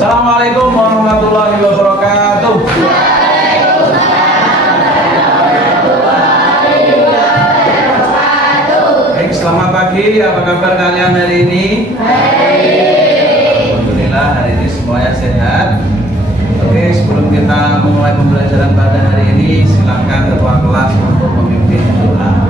Assalamualaikum warahmatullahi wabarakatuh. Baik, selamat pagi. Apa kabar kalian hari ini? Alhamdulillah hari ini semuanya sehat. Oke, sebelum kita memulai pembelajaran pada hari ini, silakan ketua kelas untuk memimpin doa.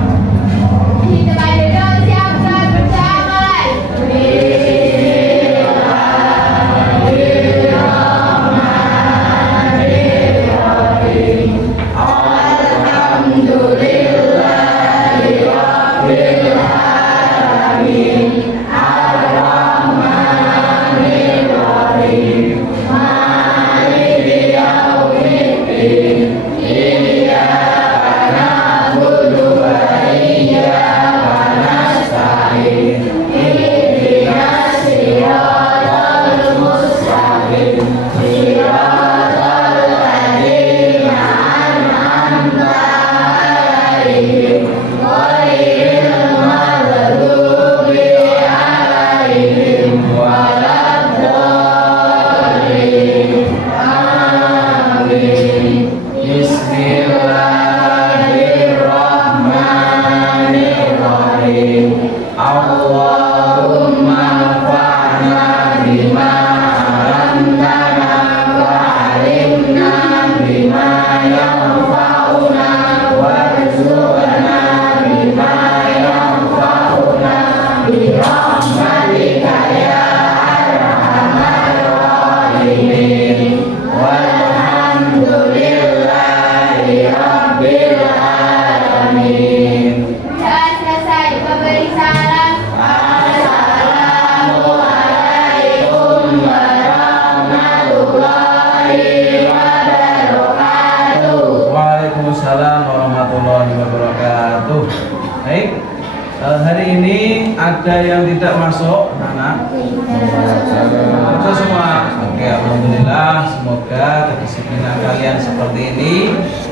Hari ini ada yang tidak masuk, anak? Masuk semua. Oke, alhamdulillah. Semoga kedisiplinan kalian seperti ini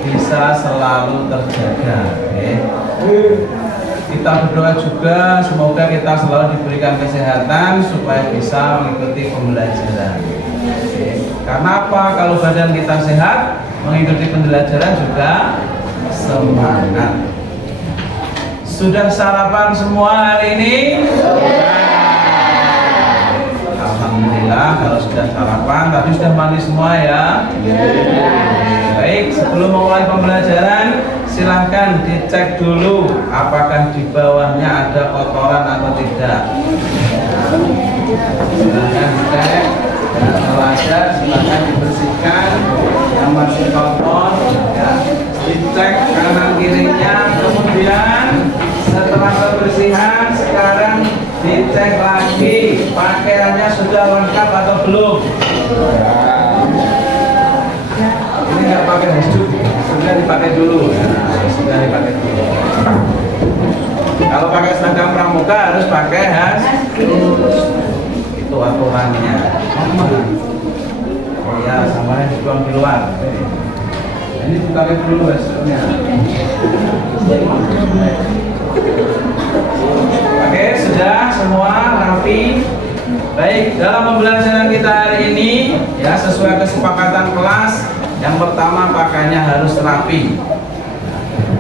bisa selalu terjaga. Oke. Kita berdoa juga semoga kita selalu diberikan kesehatan supaya bisa mengikuti pembelajaran. Oke. Karena apa? Kalau badan kita sehat, mengikuti pembelajaran juga semangat. Sudah sarapan semua hari ini? Alhamdulillah kalau sudah sarapan, tapi sudah mandi semua ya? Baik, sebelum memulai pembelajaran, silahkan dicek dulu apakah di bawahnya ada kotoran atau tidak. Silahkan dicek, kalau ada silahkan dibersihkan. Yang masih kotor, ya, dicek kanan kirinya, kemudian setelah kebersihan sekarang dicek lagi pakaiannya sudah lengkap atau belum. Ini nggak pakai hasduk, sudah dipakai dulu. Sudah dipakai dulu. Kalau pakai seragam pramuka harus pakai hasduk. Itu aturannya. Oh ya, sama yang dibuang di luar. Ini dipakai dulu hasduknya. Oke, sudah semua rapi. Baik, dalam pembelajaran kita hari ini ya sesuai kesepakatan kelas, yang pertama pakaiannya harus rapi.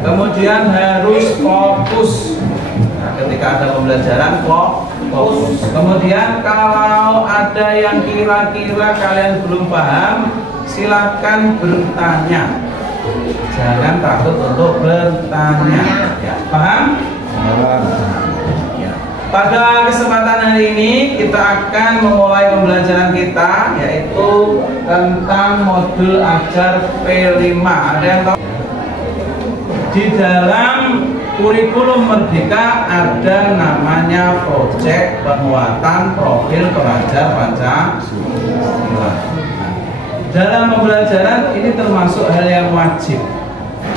Kemudian harus fokus. Nah, ketika ada pembelajaran fokus. Kemudian kalau ada yang kira-kira kalian belum paham, silakan bertanya. Jangan takut untuk bertanya. Ya, paham? Ya. Pada kesempatan hari ini kita akan memulai pembelajaran kita, yaitu tentang modul ajar P5. Ada yang tahu? Di dalam kurikulum Merdeka ada namanya proyek penguatan profil pelajar Pancasila. Dalam pembelajaran ini termasuk hal yang wajib.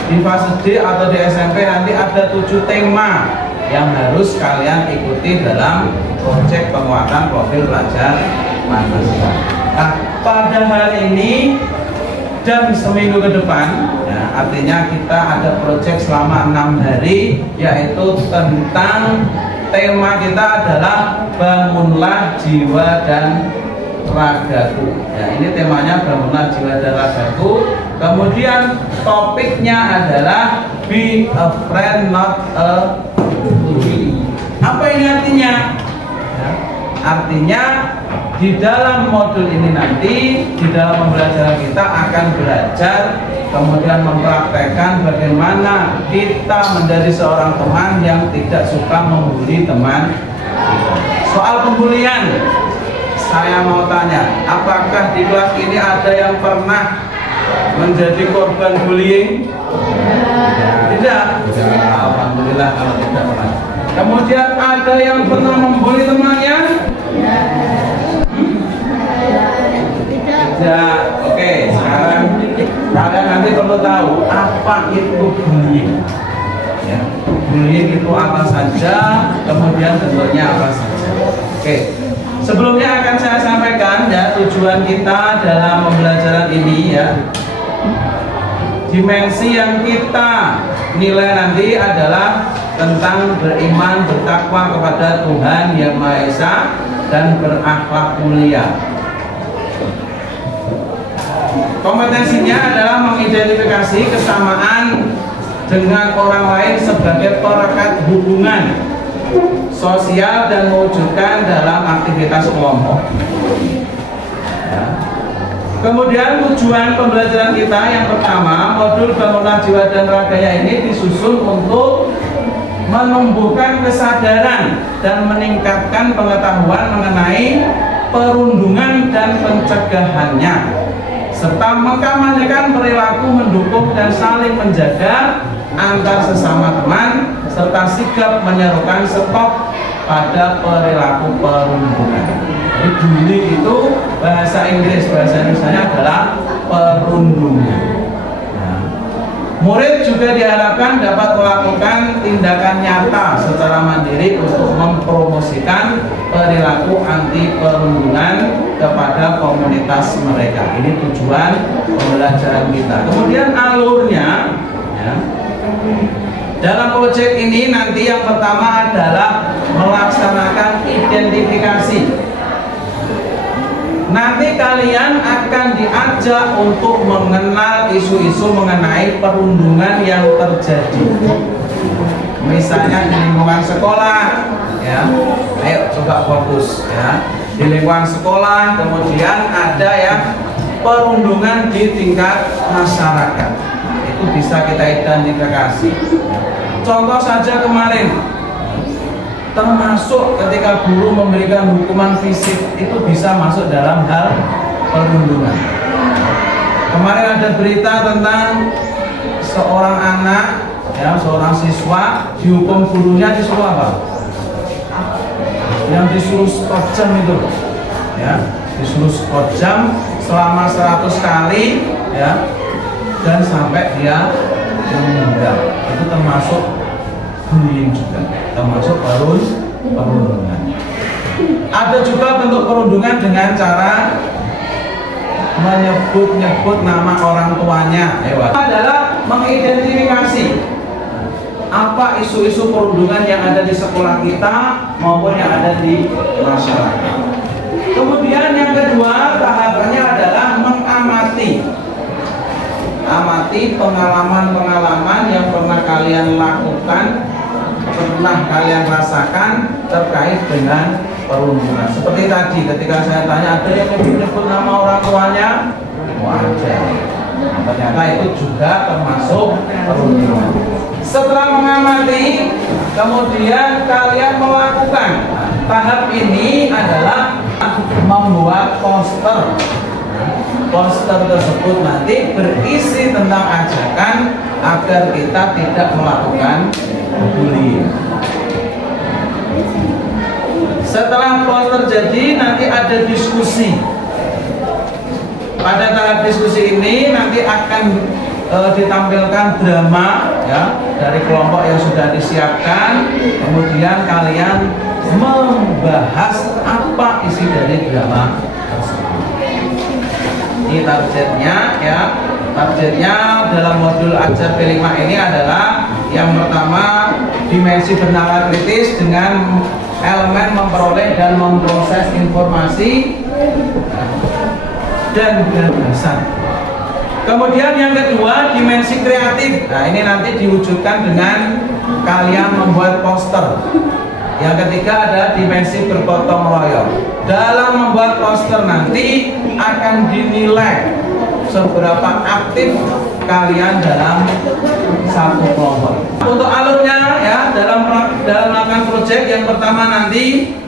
Di fase D atau di SMP nanti ada 7 tema yang harus kalian ikuti dalam proyek penguatan profil pelajar Pancasila. Nah, pada hari ini dan seminggu ke depan, ya, artinya kita ada proyek selama 6 hari, yaitu tentang tema kita adalah bangunlah jiwa dan ragaku. Ya, ini temanya bangunlah jiwa dan ragaku. Kemudian topiknya adalah be a friend not a bully. Apa ini artinya? Ya, artinya di dalam modul ini nanti, di dalam pembelajaran kita akan belajar, kemudian mempraktekkan bagaimana kita menjadi seorang teman yang tidak suka membuli teman kita. Soal pembulian, saya mau tanya, apakah di kelas ini ada yang pernah menjadi korban bullying? Tidak. Alhamdulillah kalau tidak pernah. Kemudian ada yang pernah membuli temannya? Tidak. Oke, sekarang kalian nanti perlu tahu apa itu bullying. Ya, bullying itu apa saja, kemudian bentuknya apa saja. Oke. Sebelumnya akan saya sampaikan ya tujuan kita dalam pembelajaran ini ya. Dimensi yang kita nilai nanti adalah tentang beriman, bertakwa kepada Tuhan Yang Maha Esa dan berakhlak mulia. Kompetensinya adalah mengidentifikasi kesamaan dengan orang lain sebagai perekat hubungan sosial dan mewujudkan dalam aktivitas kelompok. Ya. Kemudian tujuan pembelajaran kita yang pertama, modul bangunlah jiwa dan raganya ini disusun untuk menumbuhkan kesadaran dan meningkatkan pengetahuan mengenai perundungan dan pencegahannya, serta mengkampanyekan perilaku mendukung dan saling menjaga antar sesama teman, serta sigap menyerukan stop pada perilaku perundungan. Jadi bully itu bahasa Inggris, bahasa Indonesia adalah perundungan. Nah, murid juga diharapkan dapat melakukan tindakan nyata secara mandiri untuk mempromosikan perilaku anti perundungan kepada komunitas mereka. Ini tujuan pembelajaran kita. Kemudian alurnya, ya, dalam proyek ini nanti yang pertama adalah melaksanakan identifikasi. Nanti kalian akan diajak untuk mengenal isu-isu mengenai perundungan yang terjadi. Misalnya di lingkungan sekolah, ya. Ayo coba fokus ya. Di lingkungan sekolah, kemudian ada ya perundungan di tingkat masyarakat. Itu bisa kita identifikasi. Contoh saja kemarin, termasuk ketika guru memberikan hukuman fisik, itu bisa masuk dalam hal perundungan. Kemarin ada berita tentang seorang anak, ya, seorang siswa dihukum gurunya disuruh apa? Yang disuruh skot jam itu, ya, disuruh skot jam selama 100 kali, ya, dan sampai dia meninggal. Itu termasuk bullying juga, termasuk perundungan. Ada juga bentuk perundungan dengan cara menyebut-nyebut nama orang tuanya. Adalah mengidentifikasi apa isu-isu perundungan yang ada di sekolah kita maupun yang ada di masyarakat. Kemudian yang kedua tahapannya adalah mengamati. Amati pengalaman-pengalaman yang pernah kalian lakukan, pernah kalian rasakan terkait dengan perundungan. Seperti tadi ketika saya tanya, ada yang menyebut nama orang tuanya? Wajar. Nah, ternyata itu juga termasuk perundungan. Setelah mengamati, kemudian kalian melakukan. Tahap ini adalah membuat poster. Poster tersebut nanti berisi tentang ajakan agar kita tidak melakukan bullying. Setelah poster jadi, nanti ada diskusi. Pada tahap diskusi ini nanti akan ditampilkan drama, ya, dari kelompok yang sudah disiapkan. Kemudian kalian membahas apa isi dari drama tersebut. Ini targetnya, ya. Targetnya dalam modul ajar P5 ini adalah yang pertama dimensi bernalar kritis dengan elemen memperoleh dan memproses informasi. dan gagasan. Kemudian yang kedua, dimensi kreatif. Nah, ini nanti diwujudkan dengan kalian membuat poster. Yang ketiga ada dimensi bergotong royong. Dalam membuat poster nanti akan dinilai seberapa aktif kalian dalam satu kelompok. Untuk alurnya ya, dalam melakukan proyek yang pertama nanti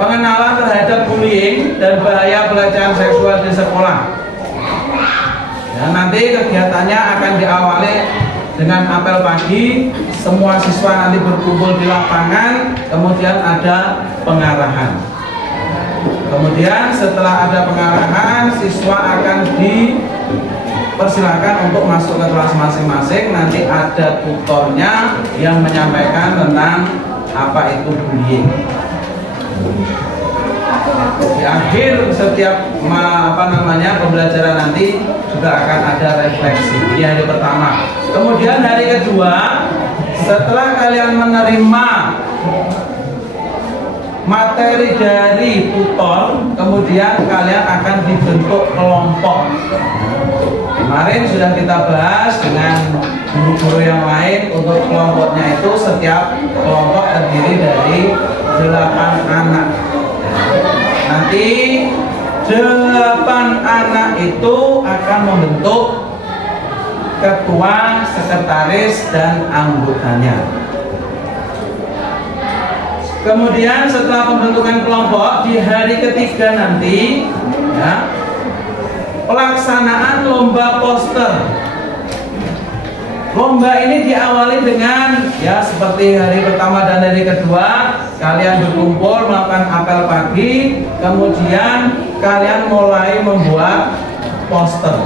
pengenalan terhadap bullying dan bahaya pelecehan seksual di sekolah. Ya, nanti kegiatannya akan diawali dengan apel pagi, semua siswa nanti berkumpul di lapangan, kemudian ada pengarahan. Kemudian setelah ada pengarahan, siswa akan dipersilakan untuk masuk ke kelas masing-masing. Nanti ada tutornya yang menyampaikan tentang apa itu bullying. Di akhir setiap pembelajaran nanti juga akan ada refleksi. Ini hari pertama. Kemudian hari kedua, setelah kalian menerima materi dari tutor, kemudian kalian akan dibentuk kelompok. Kemarin sudah kita bahas dengan guru-guru yang lain. Untuk kelompoknya itu setiap kelompok terdiri dari 8 anak. Nanti 8 anak itu akan membentuk ketua, sekretaris, dan anggotanya. Kemudian setelah pembentukan kelompok, di hari ketiga nanti ya, pelaksanaan lomba poster. Lomba ini diawali dengan ya seperti hari pertama dan hari kedua, kalian berkumpul melakukan apel pagi, kemudian kalian mulai membuat poster.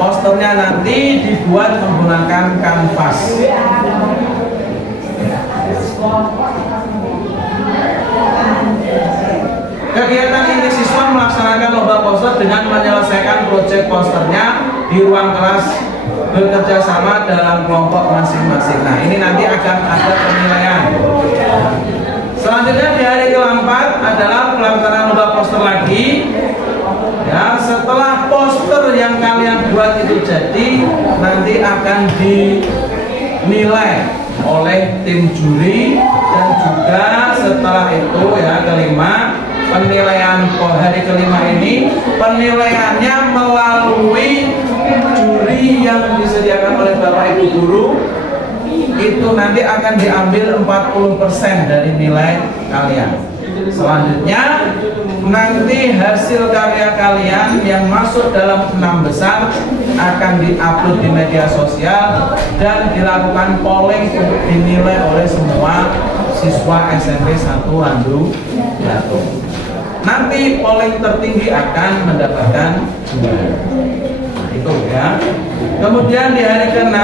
Posternya nanti dibuat menggunakan kanvas. Kegiatan ini siswa melaksanakan lomba poster dengan menyelesaikan proyek posternya di ruang kelas bekerja sama dalam kelompok masing-masing. Nah, ini nanti akan ada penilaian. Selanjutnya di hari ke-4 adalah pelaksanaan lomba poster lagi. Ya, setelah poster yang kalian buat itu jadi, nanti akan dinilai oleh tim juri, dan juga setelah itu ya kelima, penilaian hari kelima ini penilaiannya melalui juri yang disediakan oleh Bapak Ibu guru. Itu nanti akan diambil 40% dari nilai kalian. Selanjutnya nanti hasil karya kalian yang masuk dalam 6 besar akan diupload di media sosial dan dilakukan polling untuk dinilai oleh semua siswa SMP 1 Randu Jatuh. Nanti polling tertinggi akan mendapatkan juara. Itu ya. Kemudian di hari ke-6,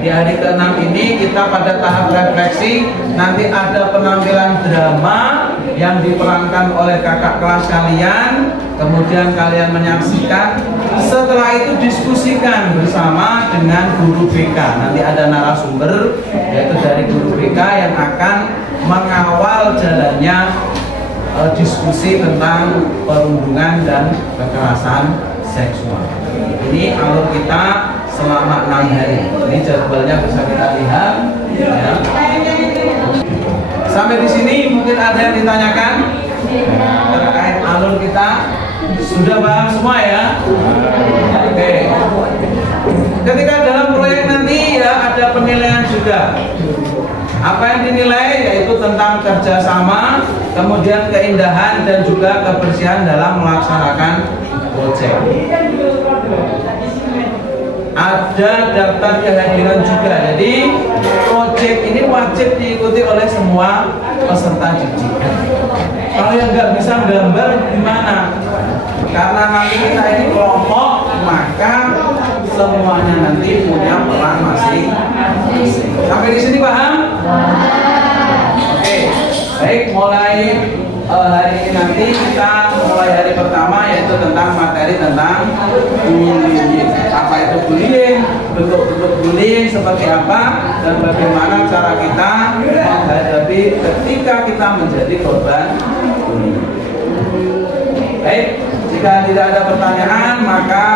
di hari ke-6 ini kita pada tahap refleksi. Nanti ada penampilan drama yang diperankan oleh kakak kelas kalian. Kemudian kalian menyaksikan. Setelah itu diskusikan bersama dengan guru BK. Nanti ada narasumber, yaitu dari guru BK yang akan mengawal jalannya diskusi tentang perundungan dan kekerasan seksual. Ini alur kita selama 6 hari. Ini jadwalnya bisa kita lihat. Ya. Sampai di sini mungkin ada yang ditanyakan terkait alur kita. Sudah paham semua ya? Oke. Ketika dalam proyek nanti ya ada penilaian juga. Apa yang dinilai yaitu tentang kerjasama, kemudian keindahan dan juga kebersihan dalam melaksanakan proyek. Ada daftar kehadiran juga. Jadi proyek ini wajib diikuti oleh semua peserta didik. Kalau yang nggak bisa gambar gimana? Karena nanti kita ini kelompok, maka semuanya nanti punya peran masing-masing. Sampai di sini paham? Oke, baik. Mulai hari ini nanti kita mulai hari pertama yaitu tentang materi tentang bullying. Apa itu bullying? Bentuk-bentuk bullying seperti apa dan bagaimana cara kita menghadapi ketika kita menjadi korban bullying. Baik. Jika tidak ada pertanyaan, maka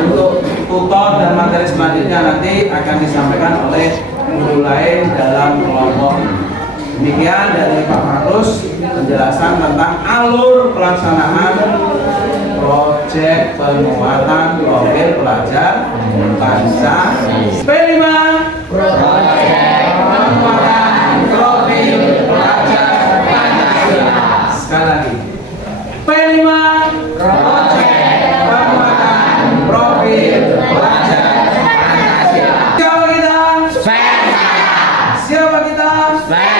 untuk tutor dan materi selanjutnya nanti akan disampaikan oleh guru lain dalam kelompok. Demikian dari Pak Marus penjelasan tentang alur pelaksanaan proyek penguatan profil pelajar Pancasila. P5 proyek penguatan profil pelajar Pancasila. Sekali lagi. P5 proyek penguatan profil pelajar Pancasila. Siapa kita? Siapa kita? Saya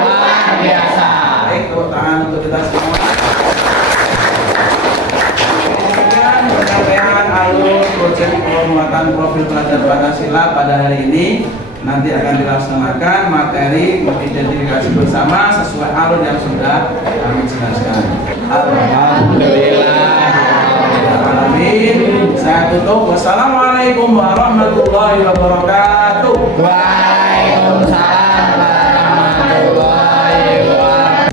luar biasa. Baik, tepuk tangan untuk kita semua. Demikian penyampaian alur proyek penguatan profil pelajar Pancasila pada hari ini. Nanti akan dilaksanakan materi identifikasi bersama sesuai alur yang sudah kami jelaskan. Alhamdulillah. Amin. Saya tutup. Wassalamualaikum warahmatullahi wabarakatuh. Waalaikumsalam warahmatullahi wabarakatuh.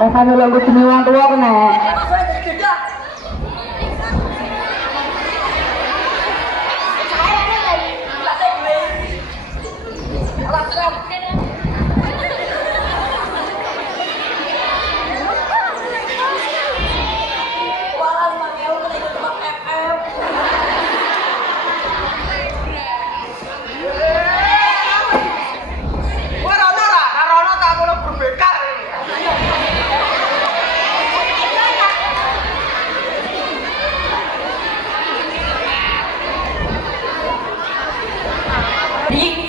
Rasanya lagu seni wong tua kena.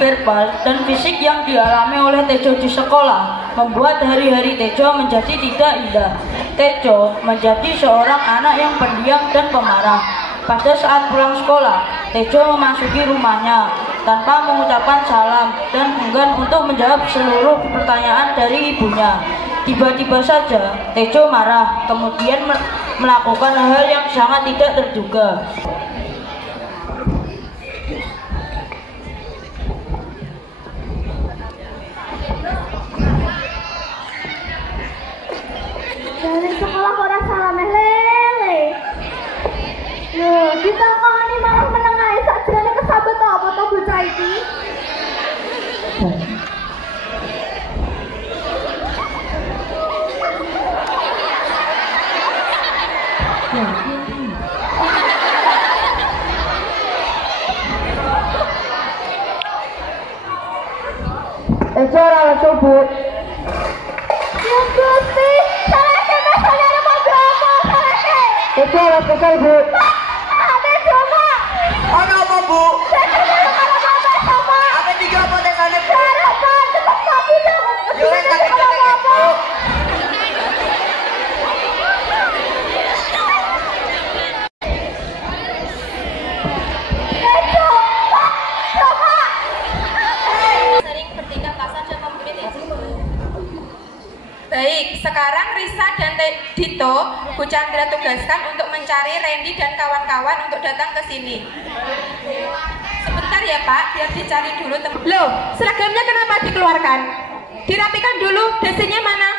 verbal dan fisik yang dialami oleh Tejo di sekolah membuat hari-hari Tejo menjadi tidak indah. Tejo menjadi seorang anak yang pendiam dan pemarah. Pada saat pulang sekolah, Tejo memasuki rumahnya tanpa mengucapkan salam dan enggan untuk menjawab seluruh pertanyaan dari ibunya. Tiba-tiba saja Tejo marah, kemudian melakukan hal yang sangat tidak terduga. Dari sekolah kok salah lele. Loh, ditakoni malah menengahi sakjane kesabet apa to bocah iki? Tejo ora lesu, Bu. Ya Gusti, salah kene saudara padha apa salah kene? Tejo ora kesel, Bu. Ate coba. Ono apa, Bu? Apa tiga apa tesane, Bu? Harapan tetap kamu dong. Yo wis tak cek, Bu. Sering bertingkah kasar dan membuli Tejo. Baik, sekarang Risa dan Dito, Bu Chandra tugaskan untuk mencari Randy dan kawan-kawan untuk datang ke sini. Sebentar ya Pak, biar dicari dulu. Loh, seragamnya kenapa dikeluarkan? Dirapikan dulu, desinya mana?